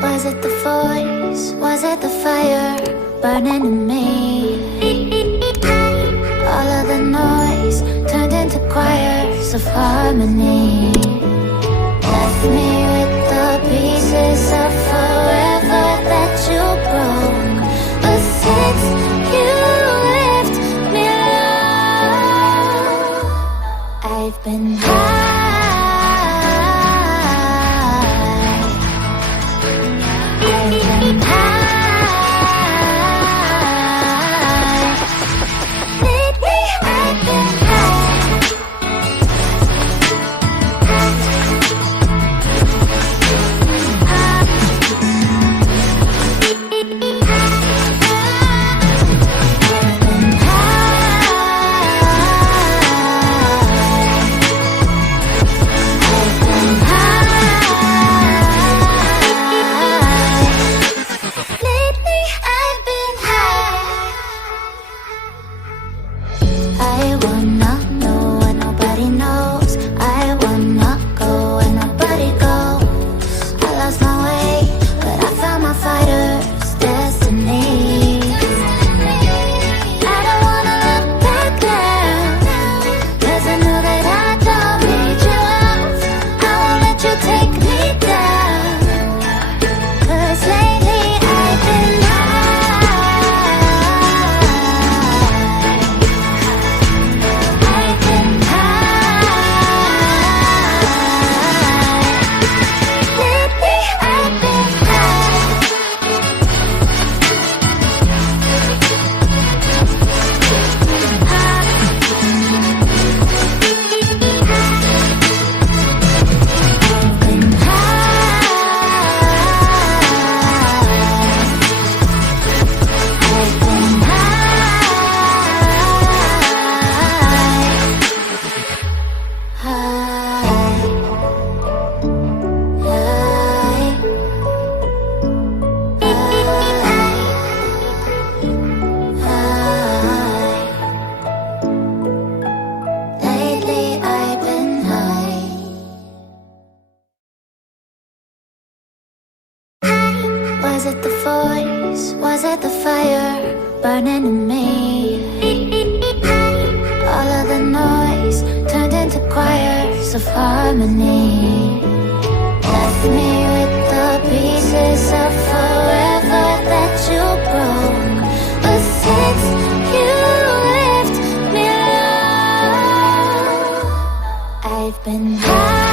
Was it the voice? Was it the fire burning in me? All of the noise turned into choirs of harmony. Left me with the pieces of forever that you broke. But since you left me alone, I've been high. Was it the voice? Was it the fire burning in me? All of the noise turned into choirs of harmony. Left me with the pieces of forever that you broke. But since you left me alone, I've been high.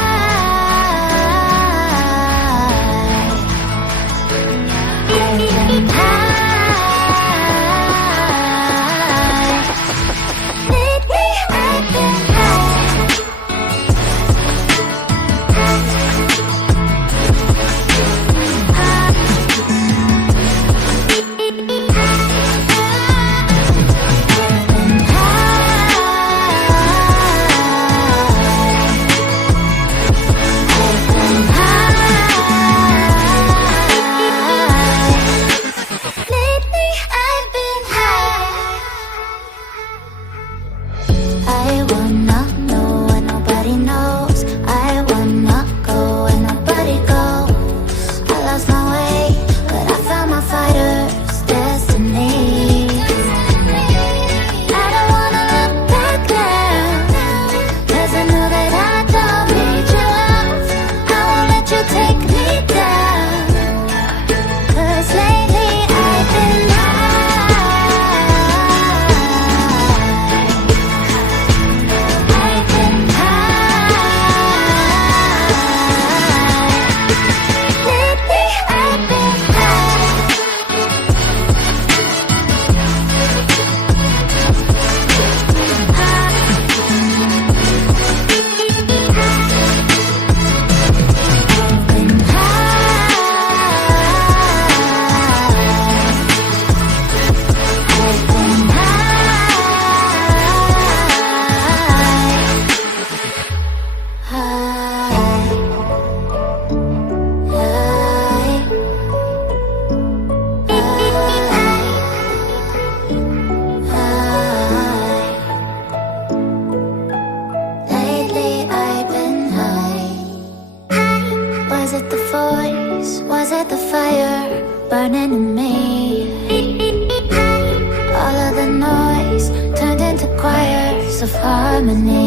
running to me. All of the noise turned into choirs of harmony.